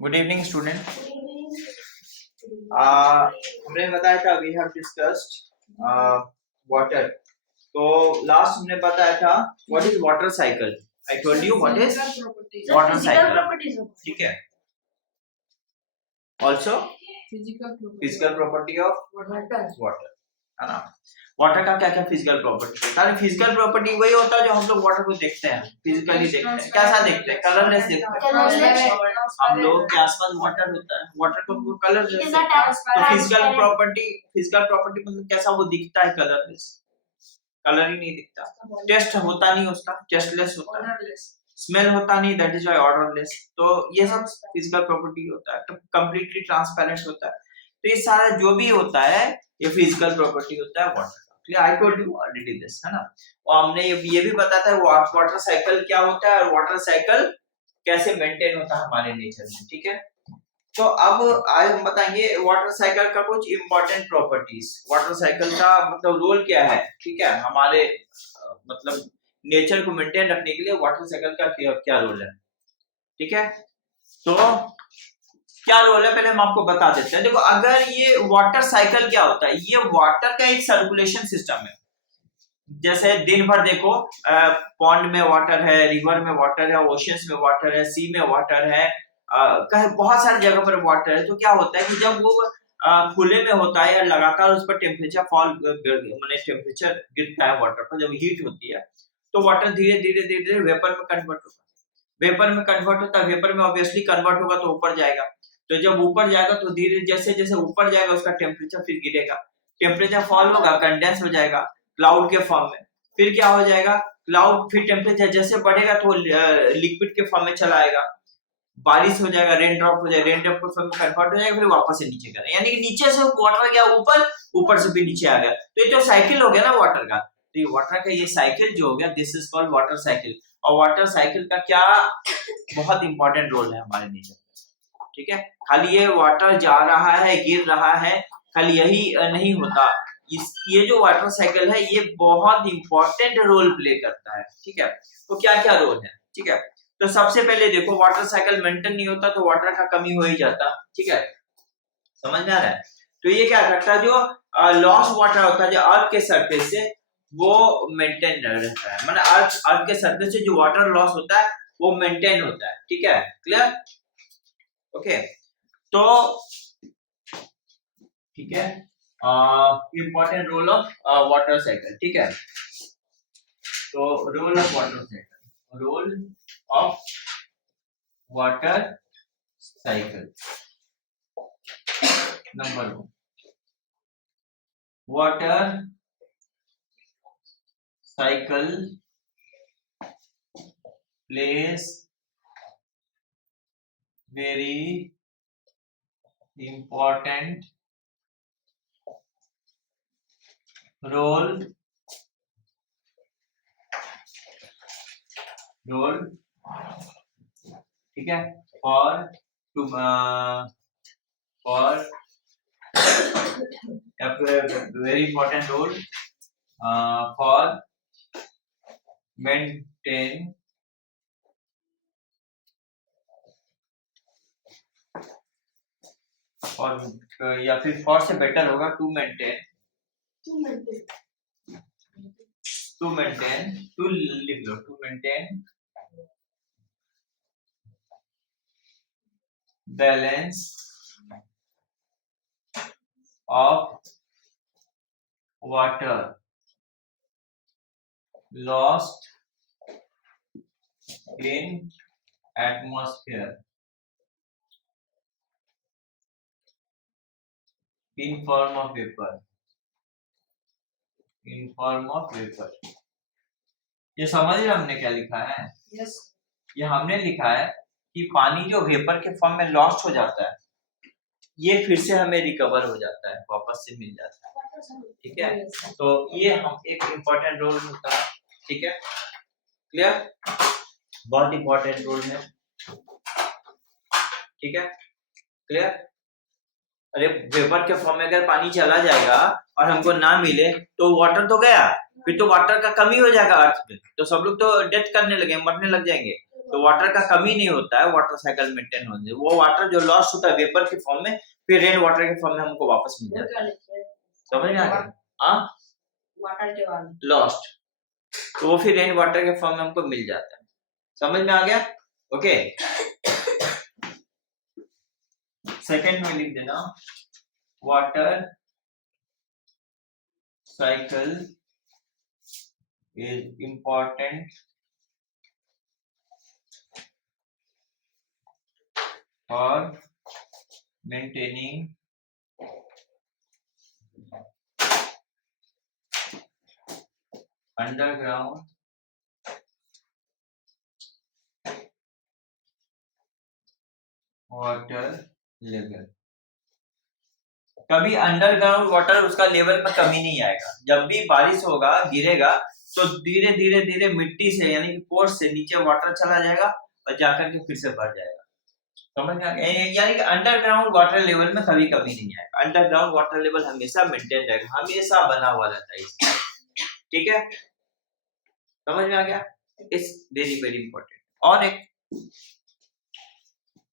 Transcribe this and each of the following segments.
Good evening student. हमने बताया था वी हैव डिस्कस्ड वाटर। तो लास्ट हमने बताया था what is water cycle. I told you what is water cycle, ठीक है। Also physical property of water, है ना। वाटर का क्या क्या फिजिकल प्रॉपर्टी होता है? फिजिकल प्रॉपर्टी वही होता है जो हम लोग वाटर को देखते हैं, फिजिकली देखते हैं। कैसा देखते हैं? कलरलेस देखते हैं। हम लोग के आसपास वाटर होता है, वाटर को कलरलेस। तो फिजिकल प्रॉपर्टी मतलब कैसा वो दिखता है? कलरलेस, कलर ही नहीं दिखता। टेस्ट होता नहीं उसका, टेस्टलेस होता है। स्मेल होता नहीं, दैट इज व्हाई ऑर्डरलेस। तो ये सब फिजिकल प्रॉपर्टी होता है। तो कंप्लीटली ट्रांसपेरेंट होता है। तो ये सारा जो भी होता है ये फिजिकल प्रॉपर्टी होता है वाटर का। I told you already this, है ना। और हमने ये भी बताया था वाटर साइकिल क्या होता है और वाटर साइकिल कैसे मेंटेन होता है हमारे नेचर में, ठीक है। तो अब आज हम बताएंगे वाटर साइकिल का कुछ इंपॉर्टेंट प्रॉपर्टीज। वाटर साइकिल का मतलब रोल क्या है, ठीक है। हमारे मतलब नेचर को मेंटेन रखने के लिए वाटर साइकिल का क्या रोल है, ठीक है। तो क्या रोल है पहले हम आपको बता देते हैं। देखो, अगर ये वाटर साइकिल क्या होता है, ये वाटर का एक सर्कुलेशन सिस्टम है। जैसे दिन भर देखो, पॉन्ड में वाटर है, रिवर में वाटर है, ओशियंस में वाटर है, सी में वाटर है, कहीं बहुत सारी जगह पर वाटर है। तो क्या होता है कि जब वो खुले में होता है या लगातार उस पर टेम्परेचर माने टेम्परेचर गिरता है वाटर पर, जब हीट होती है तो वाटर धीरे धीरे धीरे धीरे वेपर में कन्वर्ट होता है। वेपर में कन्वर्ट होता है, वेपर में ऑब्वियसली कन्वर्ट होगा तो ऊपर जाएगा। तो जब ऊपर जाएगा तो धीरे जैसे जैसे ऊपर जाएगा उसका टेम्परेचर फिर गिरेगा, टेम्परेचर फॉल होगा, कंडेंस हो जाएगा क्लाउड के फॉर्म में। फिर क्या हो जाएगा, क्लाउड फिर टेम्परेचर जैसे बढ़ेगा तो लिक्विड के फॉर्म में चला आएगा, बारिश हो जाएगा, रेन ड्रॉप हो जाएगा, रेन ड्रॉप के फॉर्म में कन्वर्ट हो जाएगा, फिर वापस से नीचे गिरेगा। यानी कि नीचे से वाटर गया ऊपर, ऊपर से भी नीचे आ गया। तो ये जो साइकिल हो गया ना वाटर का, तो ये वाटर का ये साइकिल जो हो गया, this is called water cycle. और वाटर साइकिल का क्या बहुत इंपॉर्टेंट रोल है हमारे नेचर में, ठीक है। खाली ये वाटर जा रहा है, गिर रहा है, खाली यही नहीं होता। ये जो वाटर साइकिल है ये बहुत इंपॉर्टेंट रोल प्ले करता है, ठीक है। तो क्या क्या रोल है, ठीक है। तो सबसे पहले देखो, वाटर साइकिल मेंटेन नहीं होता तो वाटर का कमी हो ही जाता, ठीक है। समझ में आ रहा है। तो ये क्या करता है, जो लॉस वाटर होता है जो अर्थ के सरफेस से, वो मेंटेन रहता है। मतलब अर्थ के सरफेस से जो वाटर लॉस होता है वो मेंटेन होता है, ठीक है। Clear, okay. तो ठीक है, important role of water cycle, ठीक है। तो role of water cycle, role of water cycle. Number 1, water cycle plays very important role ठीक है, for very important role for maintain और या फिर फॉर से बेटर होगा टू मेंटेन लिख लो, to maintain balance of water lost in atmosphere in form of vapor, in form of vapor। ये समझ रहे हमने क्या लिखा है? yes। ये हमने लिखा है कि पानी जो वेपर के फॉर्म में लॉस्ट हो जाता है, ये फिर से हमें रिकवर हो जाता है, वापस से मिल जाता है, ठीक है। तो ये हम एक इम्पोर्टेंट रोल होता है, ठीक है। क्लियर, बहुत इम्पोर्टेंट रोल है, ठीक है। क्लियर। अरे वेपर के फॉर्म में अगर पानी चला जाएगा और हमको ना मिले तो वाटर तो गया, फिर तो वाटर का कमी हो जाएगा अर्थ में, तो सब लोग तो डेथ करने लगे, मरने लग जाएंगे। तो वाटर का कमी नहीं होता है वाटर साइकिल मेंटेन होने से। वो वाटर जो लॉस्ट होता है वेपर के फॉर्म में, फिर रेन वाटर के फॉर्म में हमको वापस मिल जाता है। समझ में आ गया? हाँ, वाटर के बाद लॉस्ट, तो वो फिर रेन वाटर के फॉर्म में हमको मिल जाता है। समझ में आ गया? ओके, सेकंड में लिख देना water cycle is important for maintaining underground water level. कभी अंडरग्राउंड वाटर उसका लेवल में कमी नहीं आएगा। जब भी बारिश होगा, गिरेगा, तो धीरे धीरे धीरे मिट्टी से यानी कि पोर्स से नीचे वाटर चला जाएगा और जाकर के फिर से भर जाएगा। समझ में आ गया? यानी कि अंडरग्राउंड वाटर लेवल में कभी कमी नहीं आएगा। अंडरग्राउंड वाटर लेवल हमेशा मेंटेन रहेगा, हमेशा बना हुआ रहता है इसमें। ठीक है, समझ में आ गया? It's very very important. और एक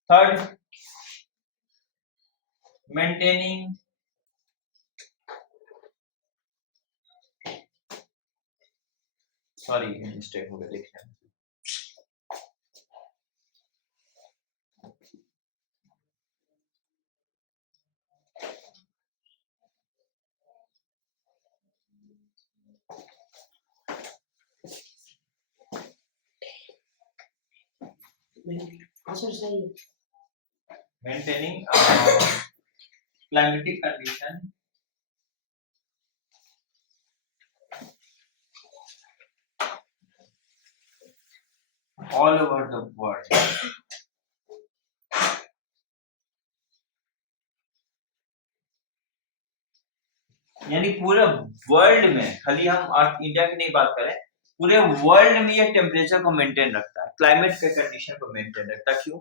थर्ड, मेंटेनिंग सॉरी मिस्टेक हो गया देखने में। Maintaining climatic condition all over the world. यानी पूरे वर्ल्ड में, खाली हम इंडिया की नहीं बात करें, पूरे वर्ल्ड में ये टेम्परेचर को मेंटेन रखता है, क्लाइमेट के कंडीशन को मेंटेन रखता है। क्यों?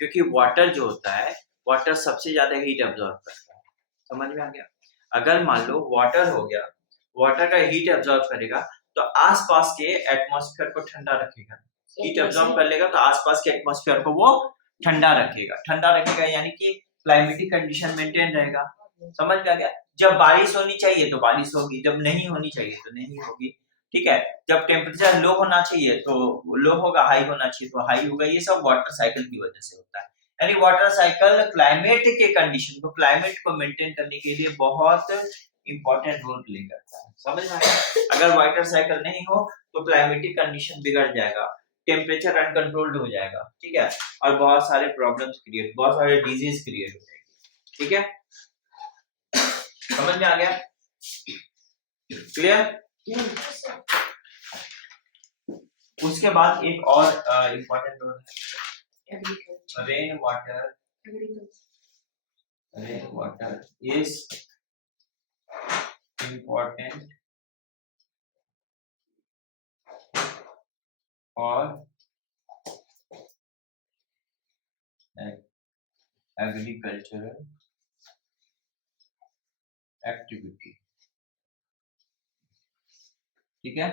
क्योंकि वाटर जो होता है, वाटर सबसे ज्यादा हीट एब्जॉर्ब करता है। समझ में आ गया? अगर मान लो वाटर हो गया, वाटर का हीट एब्जॉर्ब करेगा तो आसपास के एटमॉस्फेयर को ठंडा रखेगा। हीट एब्जॉर्ब कर लेगा तो आसपास के एटमॉस्फेयर को वो ठंडा रखेगा। ठंडा रखेगा यानी कि क्लाइमेटिक कंडीशन मेंटेन रहेगा। समझ में आ गया? जब बारिश होनी चाहिए तो बारिश होगी, जब नहीं होनी चाहिए तो नहीं होगी। ठीक है, जब टेम्परेचर लो होना चाहिए तो लो होगा, हाई होना चाहिए तो हाई होगा। ये सब वाटर साइकिल की वजह से होता है। यानी वाटर साइकिल क्लाइमेट के कंडीशन को, क्लाइमेट को मेंटेन करने के लिए बहुत इंपॉर्टेंट रोल प्ले करता है। समझ में आया? अगर वाटर साइकिल नहीं हो तो क्लाइमेटिक कंडीशन बिगड़ जाएगा, टेम्परेचर अनकंट्रोल्ड हो जाएगा। ठीक है, और बहुत सारे प्रॉब्लम्स क्रिएट, बहुत सारे डिजीज क्रिएट हो जाएंगे। ठीक है, समझ में आ गया? क्लियर? उसके बाद एक और इम्पोर्टेंट रोल है rain water. Rain water is important for agricultural activity. ठीक है,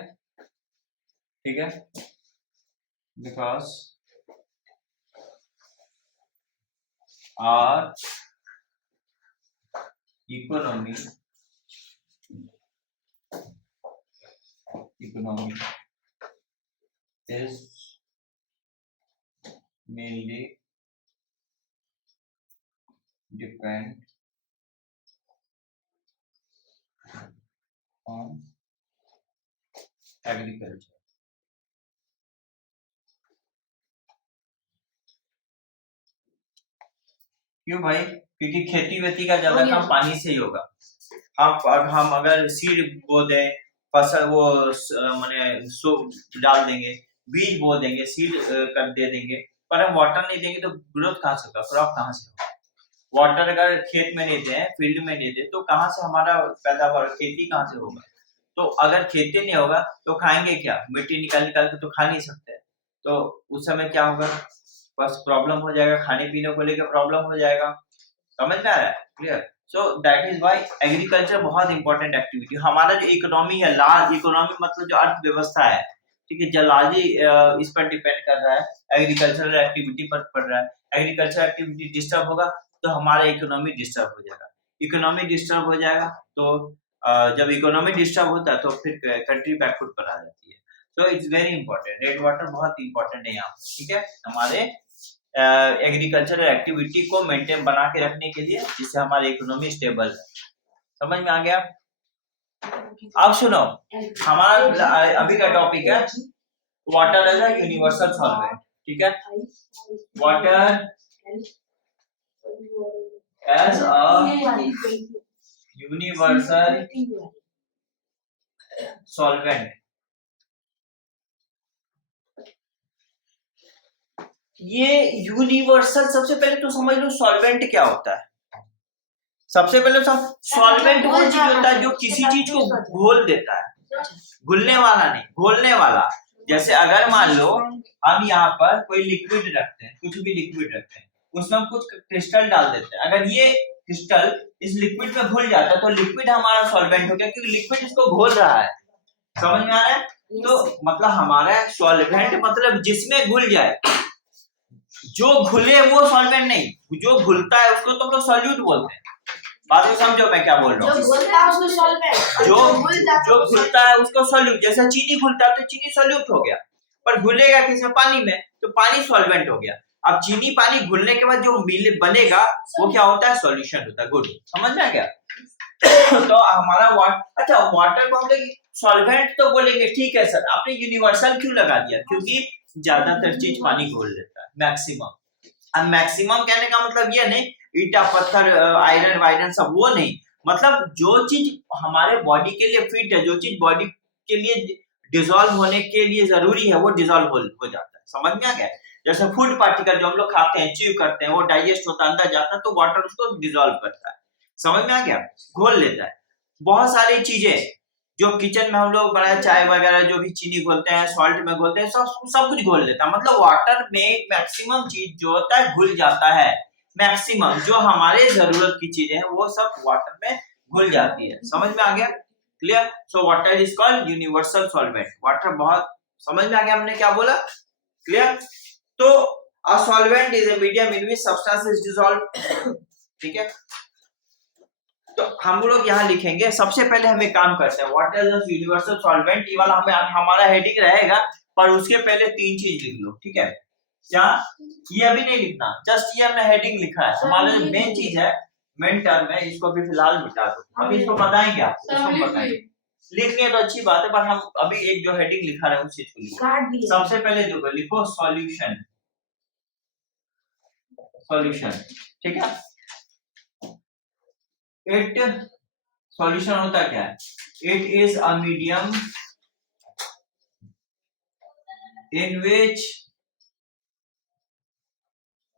ठीक है, because our economy is mainly depend on agriculture। क्यों भाई? क्योंकि खेती वेती का ज्यादा काम पानी से ही होगा। हम अगर सीड बो दें, फसल वो माने सो डाल देंगे, बीज बो देंगे, सीड कर दे देंगे, पर हम वाटर नहीं देंगे तो ग्रोथ कहाँ से होगा, क्रॉप कहाँ से होगा? वाटर अगर खेत में नहीं दे, फील्ड में नहीं दे तो कहाँ से हमारा पैदावार, खेती कहाँ से होगा? तो अगर खेती नहीं होगा तो खाएंगे क्या? मिट्टी निकाल निकाल के तो खा नहीं सकते। तो उस समय क्या होगा? बस प्रॉब्लम हो जाएगा, खाने पीने को लेकर प्रॉब्लम हो जाएगा। समझ में आ रहा है? Clear? So that is why agriculture बहुत इंपॉर्टेंट एक्टिविटी। हमारा जो इकोनॉमी है, लार्ज इकोनॉमी मतलब जो अर्थव्यवस्था है, ठीक है, जलवायु इस पर डिपेंड कर रहा है, एग्रीकल्चरल एक्टिविटी पर पड़ रहा है। एग्रीकल्चर एक्टिविटी डिस्टर्ब होगा तो हमारा इकोनॉमी डिस्टर्ब हो जाएगा, इकोनॉमी डिस्टर्ब हो जाएगा तो जब इकोनॉमी डिस्टर्ब होता है तो फिर कंट्री बैकफुट पर आ जाती है। तो it's very important, red water बहुत इंपॉर्टेंट है यहाँ पर, ठीक है, हमारे एग्रीकल्चरल एक्टिविटी को मेंटेन बना के रखने के लिए, जिससे हमारी इकोनॉमी स्टेबल है। समझ में आ गया? अब सुनो, हमारा अभी का टॉपिक है water as a universal solvent, ठीक है, water as a universal solvent. ये यूनिवर्सल, सबसे पहले तो समझ लो सॉल्वेंट क्या होता है। सबसे पहले सॉल्वेंट वो चीज होता है जो किसी चीज को घोल देता है, घुलने वाला नहीं, घोलने वाला। जैसे अगर मान लो हम यहाँ पर कोई लिक्विड रखते हैं, कुछ भी लिक्विड रखते हैं, उसमें हम कुछ क्रिस्टल डाल देते हैं, अगर ये क्रिस्टल इस लिक्विड में घुल जाता है तो लिक्विड हमारा सॉल्वेंट हो गया, क्योंकि लिक्विड इसको घोल रहा है। समझ में आ रहा है? तो मतलब हमारा सॉल्वेंट मतलब जिसमें घुल जाए, जो घुले वो सॉल्वेंट नहीं, जो घुलता है उसको तो सॉल्यूट बोलते हैं। बात को समझो मैं क्या बोल रहा हूँ। जो घुलता है उसको सॉल्यूट, जैसे चीनी घुलता है तो चीनी सॉल्यूट हो गया, पर घुलेगा किसमें? पानी में, तो पानी सॉल्वेंट हो गया। अब चीनी पानी घुलने के बाद जो बनेगा वो क्या होता है? सॉल्यूशन होता है। गुड, समझ में आ गया? तो हमारा अच्छा वाटर को हम लोग सॉल्वेंट तो बोलेंगे, ठीक है सर, आपने यूनिवर्सल क्यों लगा दिया? क्योंकि ज्यादातर चीज पानी घोल लेता है, मैक्सिमम। अब मैक्सिमम कहने का मतलब ये नहीं ईटा पत्थर आयरन वायरन सब, वो नहीं, मतलब जो चीज हमारे बॉडी के लिए फिट है, जो चीज बॉडी के लिए डिसॉल्व होने के लिए जरूरी है, वो डिसॉल्व हो जाता है। समझ में आ गया? जैसे फूड पार्टिकल जो हम लोग खाते हैं, च्यू करते हैं, वो डाइजेस्ट होता है, अंदर जाता है, तो वाटर उसको डिसॉल्व करता है। समझ में आ गया? घोल लेता है। बहुत सारी चीजें जो किचन में हम लोग बड़ा चाय वगैरह जो भी चीनी घोलते हैं, सॉल्ट में घोलते हैं, सब कुछ घोल लेता है। मतलब वाटर में मैक्सिमम चीज जो होता है घुल जाता है। मैक्सिमम जो हमारे जरूरत की चीजें हैं वो सब वाटर में घुल जाती है। समझ में आ गया? Clear? So water is called universal solvent. Water बहुत समझ में आ गया हमने क्या बोला? क्लियर? तो a solvent is a medium in which substance is dissolved, ठीक है। तो हम लोग यहाँ लिखेंगे, सबसे पहले हम एक काम करते हैं, what is the universal solvent, ये वाला हमें हमारा हेडिंग रहेगा, पर उसके पहले 3 चीज लिख लो, ठीक है। क्या ये अभी नहीं लिखना, जस्ट ये हमने हेडिंग लिखा है, हमारा जो मेन चीज है, मेन टर्म है, इसको भी फिलहाल मिटा दो। हम इसको बताएंगे आपको, इसको बताएंगे, लिखने तो अच्छी बात है, पर हम अभी एक जो हेडिंग लिखा है उस चीज को लिखो। सबसे पहले जो लिखो सॉल्यूशन, सॉल्यूशन, ठीक है। इट सॉल्यूशन होता क्या है? It is a medium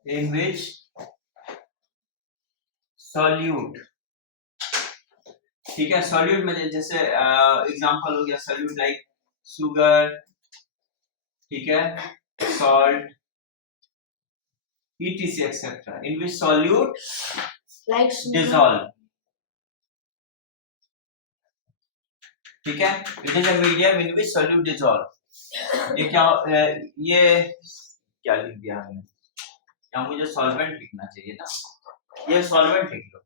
in which solute, ठीक है। सॉल्यूट में जैसे एग्जांपल हो गया सॉल्यूट लाइक शुगर, ठीक है, सॉल्ट, etc एक्सेट्रा, इन विच सॉल्यूट लाइक डिसॉल्व, ठीक है। It is a medium in which solute dissolve. ये क्या लिख दिया हमने? या मुझे सॉल्वेंट लिखना चाहिए ना, ये सॉल्वेंट लिख लो,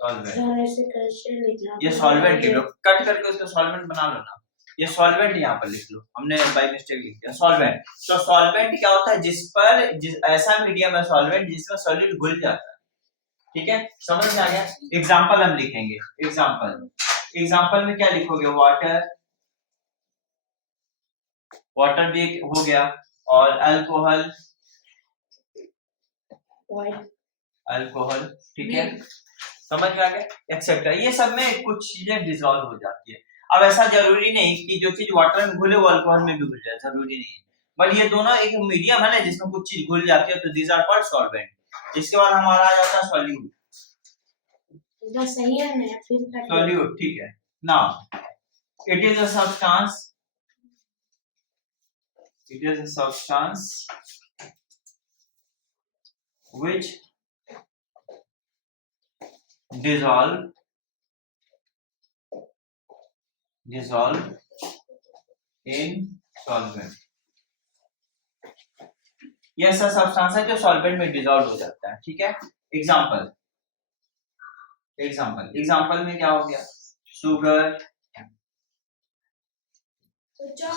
सॉल्वेंट, ये सॉल्वेंट लिख लो, कट करके उसका सॉल्वेंट बना लो ना। ये सॉल्वेंट यहाँ पर लिख लो, हमने बाय मिस्टेक लिख दिया सॉल्वेंट। तो सॉल्वेंट क्या होता है? ऐसा मीडियम है सॉल्वेंट जिसमें सॉल्यूट घुल जाता है, ठीक है। समझ में आ गया? एग्जांपल हम लिखेंगे, एग्जांपल में क्या लिखोगे? वाटर भी हो गया, और अल्कोहल, ठीक है, समझ में आ गया, एक्सेट्रा। ये सब में कुछ चीजें डिसॉल्व हो जाती है। अब ऐसा जरूरी नहीं कि जो चीज वाटर में घुले वो अल्कोहल में भी घुल जाए, जरूरी नहीं है, बट ये दोनों एक मीडियम है ना जिसमें कुछ चीज घुल जाती है, तो दीज आर कॉल्ड सॉल्वेंट। इसके बाद हमारा आ जाता है सॉल्यूट, सही है ना, फिर सॉल्यूट, ठीक है। Now it is a substance, which dissolve in solvent. ये ऐसा सब्सटेंस है जो सॉल्वेंट में डिसॉल्व हो जाता है, ठीक है। एग्जांपल में क्या हो गया, शुगर,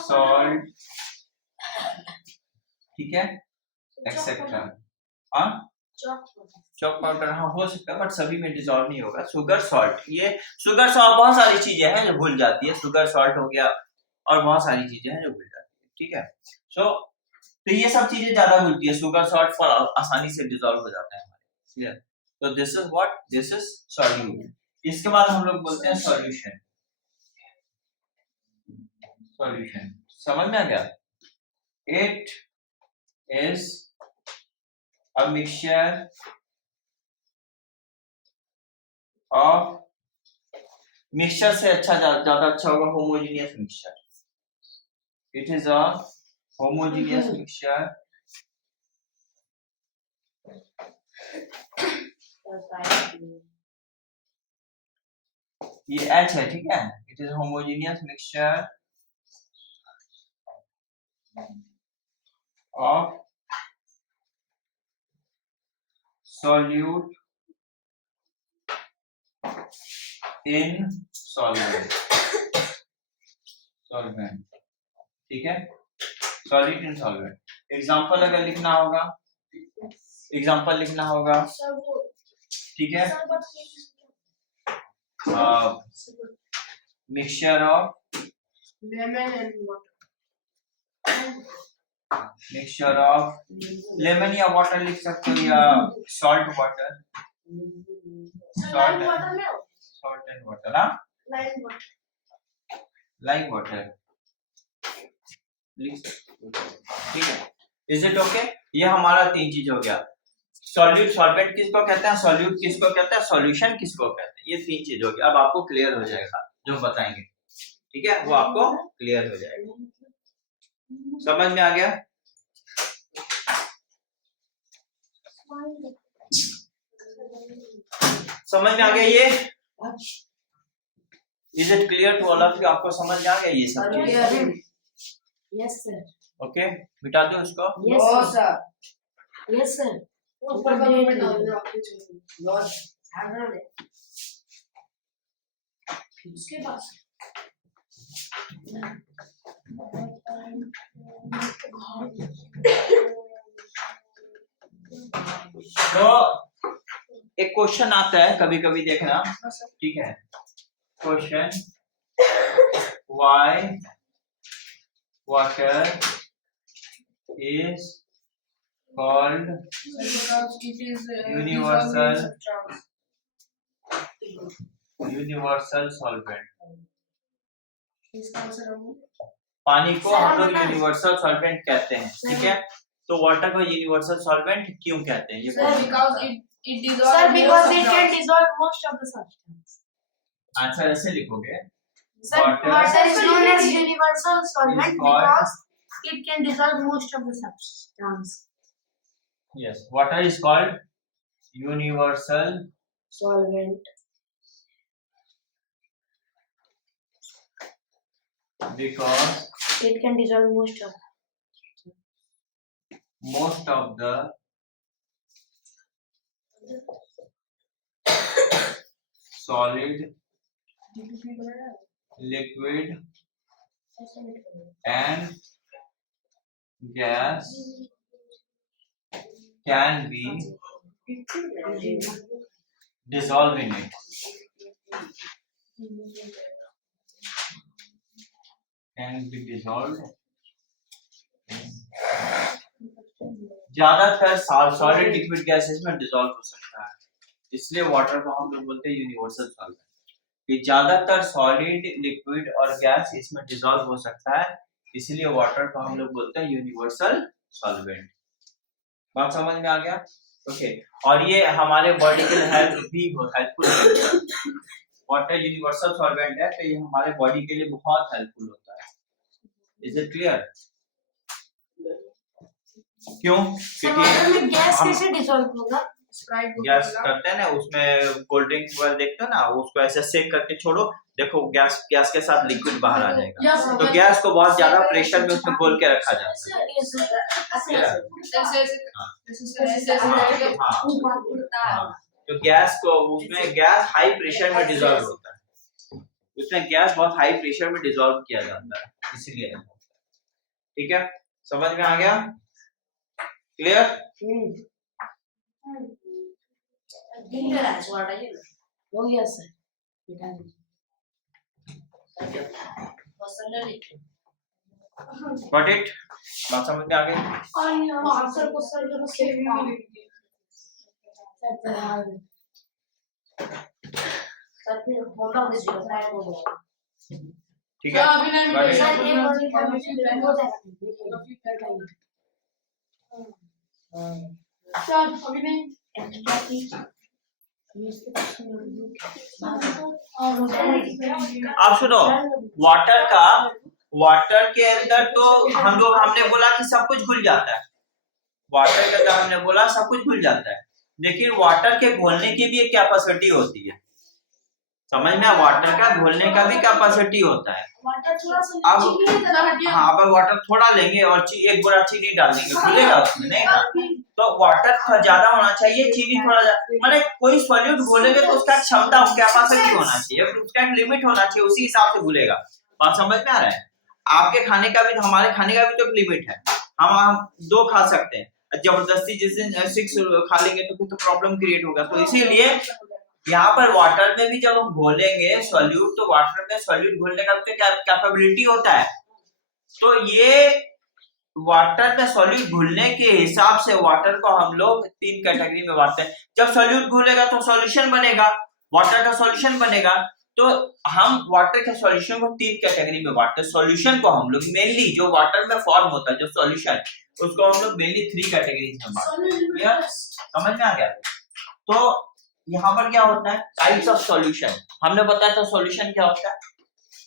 सॉल्ट, ठीक है, एक्सेट्रा। हाँ, चॉक पाउडर हाँ हो सकता है, बट सभी में डिसॉल्व नहीं होगा। शुगर, सॉल्ट, ये शुगर सॉल्ट बहुत सारी चीजें हैं जो भूल जाती है, शुगर सॉल्ट हो गया और बहुत सारी चीजें हैं जो भूल जाती है, ठीक है। तो ये सब चीजें ज्यादा भूलती है, शुगर सॉल्ट आसानी से डिसॉल्व हो जाता है हमारे, क्लियर। तो this is what, this is solute. इसके बाद हम लोग बोलते हैं सॉल्यूशन। सॉल्यूशन समझ में आ गया, it is a mixture of, mixture से अच्छा ज्यादा अच्छा होगा homogeneous mixture. It is a homogeneous mixture ये H है, ठीक है। It is homogeneous mixture of solute in solvent, ठीक है, solute in solvent। एग्जांपल अगर लिखना होगा, ठीक है, mixture of lemon and lemon या वाटर लिख सकते हो, या salt water, salt and water, हाँ, लाइक वाटर लिख सकते हो, ठीक है। Is it okay? ये हमारा 3 चीज हो गया। सॉल्यूट, सॉल्वेंट किसको कहते हैं, सॉल्यूट किसको कहते हैं, सॉल्यूशन किसको कहते हैं, ये 3 चीज हो गई। अब आपको क्लियर हो जाएगा जो बताएंगे, ठीक है, वो आपको क्लियर हो जाएगा। समझ में आ गया? समझ में आ गया ये? Is it clear to all of you? आपको समझ में आ गया ये सब चीज? Yes sir. ओके, मिटा दो उसको। Yes sir, yes sir. ऊपर का कमेंट डाल दो आपके उसके बाद तो एक क्वेश्चन आता है कभी कभी, देखना, ठीक है। Question, why water is called universal solvent. पानी को हम लोग यूनिवर्सल सॉल्वेंट कहते हैं, ठीक है। तो वाटर को यूनिवर्सल सॉल्वेंट क्यों कहते हैं? ये because it can dissolve most of the substance. Answer ऐसे लिखोगे, Sir, water is known as universal solvent because it can dissolve most of the substance. yes, water is called universal Solvent because it can dissolve most of the solid, liquid and gas can be dissolved in it. Can be dissolved. ज्यादातर solid liquid gases में dissolve हो सकता है, इसलिए water को हम लोग बोलते हैं यूनिवर्सल सॉल्वेंट। ये ज्यादातर सॉलिड, लिक्विड और गैस इसमें डिसॉल्व हो सकता है, इसलिए वाटर को हम लोग बोलते हैं यूनिवर्सल सॉल्वेंट। बात समझ में आ गया? ओके। और ये हमारे बॉडी के लिए हेल्पफुल है। वाटर यूनिवर्सल सॉल्वेंट है, तो ये हमारे बॉडी के लिए बहुत हेल्पफुल होता है। Is it clear? क्यों? वाटर में गैस कैसे डिसॉल्व होगा? Sprite gas Coca-Cola. करते हैं ना, उसमें कोल्ड ड्रिंक वगैरह देखते हो ना, उसको ऐसे सेक करके छोड़ो, देखो गैस गैस के साथ लिक्विड बाहर आ जाएगा। Yes, तो yes. गैस को बहुत ज्यादा प्रेशर में उसमें घोल के रखा जाता है। हाँ, तो गैस को उसमें गैस हाई प्रेशर में डिजोल्व होता है, उसमें गैस बहुत हाई प्रेशर में डिजोल्व किया जाता है, इसीलिए। ठीक है, समझ में आ गया? क्लियर? हो गया सर। Got it? बात समझ में आ गई? आंसर क्वेश्चन जो सेव में लिख दिया। ठीक है, अभी नहीं Got it? सर अभी नहीं। अब सुनो, वाटर के अंदर तो हमने बोला कि सब कुछ घुल जाता है, वाटर के अंदर हमने बोला सब कुछ घुल जाता है, लेकिन वाटर के घोलने की भी एक कैपेसिटी होती है, समझ में? वाटर का घोलने का भी कैपेसिटी होता है। अब हाँ, अब वाटर थोड़ा लेंगे और एक बोरा चीनी डाल देंगे, घुलेगा उसमें? नहीं ना। तो वाटर ज्यादा होना चाहिए, चीनी थोड़ा, मतलब कोई सॉल्यूट घोलेंगे तो उसका क्षमता कैपेसिटी होना चाहिए, उसका एक लिमिट होना चाहिए, उसी हिसाब से घुलेगा। बात समझ में आ रहा है? आपके खाने का भी, हमारे खाने का भी तो एक लिमिट है, हम 2 खा सकते हैं, जबरदस्ती जिस दिन 6 खा लेंगे तो फिर तो प्रॉब्लम क्रिएट होगा। तो इसीलिए यहाँ पर वाटर में भी जब हम घोलेंगे सॉल्यूट, तो वाटर में सॉल्यूट घोलने का तो कैपेबिलिटी होता है। तो ये वाटर में सॉल्यूट घुलने के हिसाब से वाटर को हम लोग 3 कैटेगरी में बांटते हैं। जब सॉल्यूट घुलेगा तो सॉल्यूशन बनेगा, वाटर का सॉल्यूशन बनेगा। तो हम वाटर के सॉल्यूशन को 3 कैटेगरी में बांटते हैं। सॉल्यूशन को हम लोग मेनली जो वाटर में फॉर्म होता है, जो सॉल्यूशन, उसको हम लोग मेनली 3 कैटेगरी में बांटते हैं। समझ में आ गया? तो यहाँ पर क्या होता है, टाइप्स ऑफ सॉल्यूशन हमने बताया था। सॉल्यूशन क्या होता है?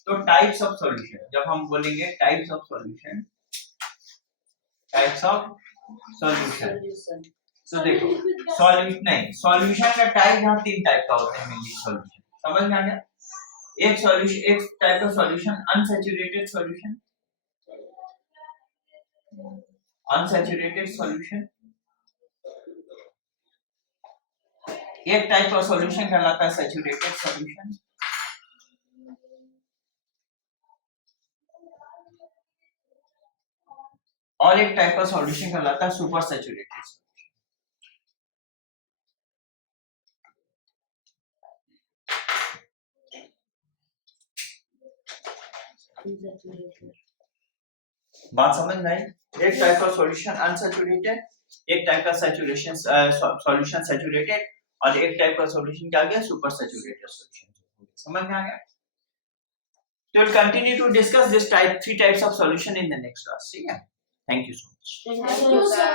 तो टाइप्स ऑफ सॉल्यूशन, जब हम बोलेंगे types of solution, types of solution, तो देखो सॉल्यूशन का टाइप यहाँ 3 टाइप का होता है मेनली सॉल्यूशन। समझ में आ गया? एक सॉल्यूशन, एक टाइप का solution unsaturated solution, unsaturated solution. एक टाइप का सॉल्यूशन कहलाता है सैचुरेटेड सॉल्यूशन, और एक टाइप का सॉल्यूशन कहलाता है सुपर सैचुरेटेड सॉल्यूशन। बात समझ में आई? एक टाइप का सॉल्यूशन अनसैचुरेटेड, एक टाइप का सैचुरेशन सॉल्यूशन सैचुरेटेड, और एक टाइप का सॉल्यूशन क्या गया, सुपर सैचुरेटेड सॉल्यूशन। समझ में आ गया? तो we'll continue to discuss this 3 types of solution in the next class. ठीक है? Thank you so much. Thank you, sir.